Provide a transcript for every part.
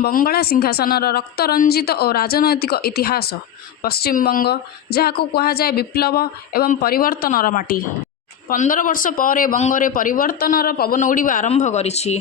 बंगला सिंहासनर रक्तरंजित और राजनैतिक इतिहास पश्चिमबंग जहाँ को कहुए विप्लव एवं परिवर्तनर माटी 15 वर्ष पर बंगरे परिवर्तनर पवन उड़िबा आरंभ करिछि।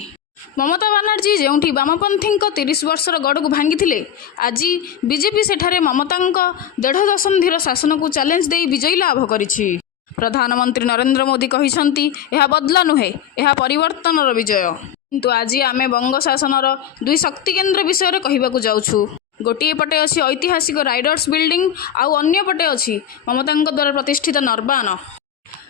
ममता बनर्जी जोठी वामपंथी 30 वर्षर गड़ को भांगी आज बीजेपी सेठारे ममता 1.5 दशंधि शासन को चैलेंज दे विजयी लाभ करिछि। प्रधानमंत्री नरेंद्र मोदी कहिसंती यह बदला नुहे यह परिवर्तनर विजय। किंतु आज आमे बंग शासनर दुई शक्ति केन्द्र विषय कहवाकू जाउछु। गोटे पटे अच्छी ऐतिहासिक राइडर्स बिल्डिंग आउ अन्य पटे अच्छी ममता द्वारा प्रतिष्ठित नर्बान।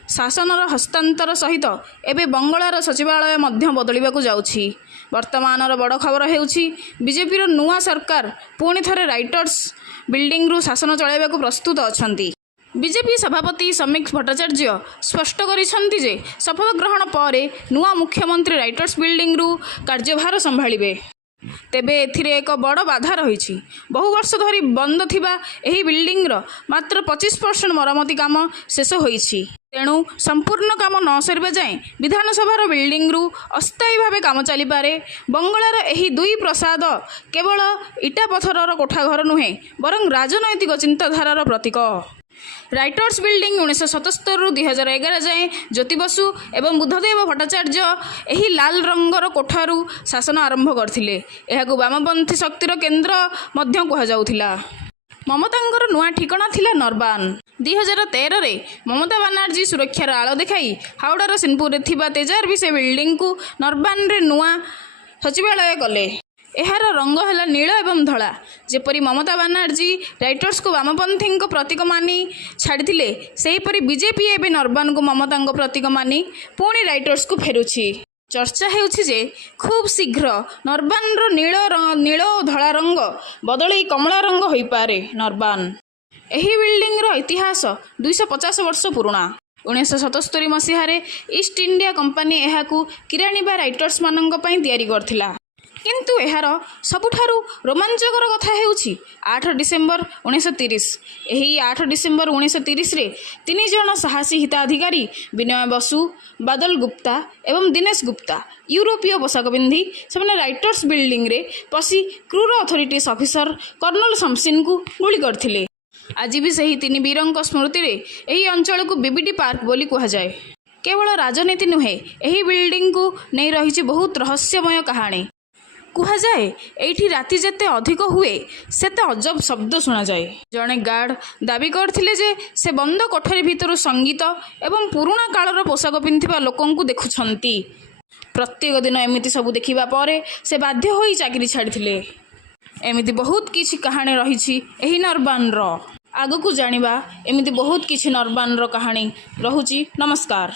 शासनर हस्तांतर सहित एवं बंगलार सचिवालय मध्य बदलिबाकू जाउछि। वर्तमानर बड़ खबर हेउछि बीजेपी नुआ सरकार पुणी थरे राइटर्स बिल्डिंग रु शासन चलाइबाकू प्रस्तुत अछंती। बीजेपी सभापति समीक भट्टाचार्य स्पष्ट करिसंती जे शपथ ग्रहण पर नुआ मुख्यमंत्री राइटर्स बिल्डिंग रु कार्यभार संभाळिबे। तेबे एथिरे एक बड़ बाधा रही। बहु वर्ष धरी बंद थिबा एही बिल्डिंग रो मात्र 25% मरम्मती काम शेष होईछि। तेणु संपूर्ण काम न सरिबा जाए विधानसभा बिल्डिंग रु अस्थायी भावे काम चली पारे। बंगलार एही दुई प्रसाद केवल इटा पथरर कोठाघर नुहे बरं राजनैतिक चिंताधारार प्रतीक। राइटर्स बिल्डिंग 1977 रु 2011 जाए ज्योति बसु एवं बुद्धदेव भट्टाचार्य एही लाल रंगर कोठारू शासन आरंभ करथिले। एहाकू वामपंथी शक्तिर केन्द्र मध्य कहा जाउथिला। ममतांकर नुआ ठिकाना थिला नर्बान। 2013 रे ममता बनर्जी सुरक्षार आड़ देखाई हावड़ार सिनपुर रे थिबा तेजारविसे बिल्डिंग को नर्बान रे नुआ सचिवालय कले। एहार रंग है नील एवं धला। जेपरी ममता बनर्जी राइटर्स को वामपंथी प्रतीक मानी छाड़ी सेहीपरि बीजेपी एवं नर्बान को ममता प्रतीक मानी पुणी राइटर्स को फेरुछि। चर्चा हेउछि जे खूब शीघ्र नर्बान नील और धला रंग बदल कमला रंग हो पारे। नर्बान एही बिल्डिंग रो इतिहास 250 वर्ष पुराणा। 1977 मसीह ईस्ट इंडिया कंपनी एहाकू किराणीबा राइटर्स मानंक पई तैयारी करथिला। किंतु एहार सबुठारु रोमांचकर कथा हेउछि 8 डिसेम्बर 1930। एही 8 डिसेम्बर 1930 रे 3 जन साहसी हिताधिकारी विनय बसु, बादल गुप्ता एवं दिनेश गुप्ता यूरोपीय पोशाक पिंधि से राइटर्स बिल्डिंग रे पसी क्रूर अथॉरिटीज ऑफिसर कर्नल शमसिन को गुली करथिले। आज भी सही 3 वीरंक स्मृति रे एही अंचल को बीबीटी पार्क बोली कहा जाए। केवल राजनीति नुहे एही बिल्डिंग को नहीं रही बहुत रहस्यमय कहानी। कहुए एठी राति जेते अधिक हुए सेते अजब शब्द शुणा जाए। जड़े गार्ड दाबी करथिले जे से बंद कोठरी भितर संगीत एवं पुराणा कालर पोशाक पिंधिबा लोकन को देखुछंती। प्रत्येक दिन एमिति सब देखिबा परे से बाध्य होई चाकरी छाड़िथिले। एमिति बहुत किछि कहानी रहिछि एही नर्बान रो। आगकू जानिबा एमिति बहुत किछि नर्बान रो कहानी रहुछि। नमस्कार।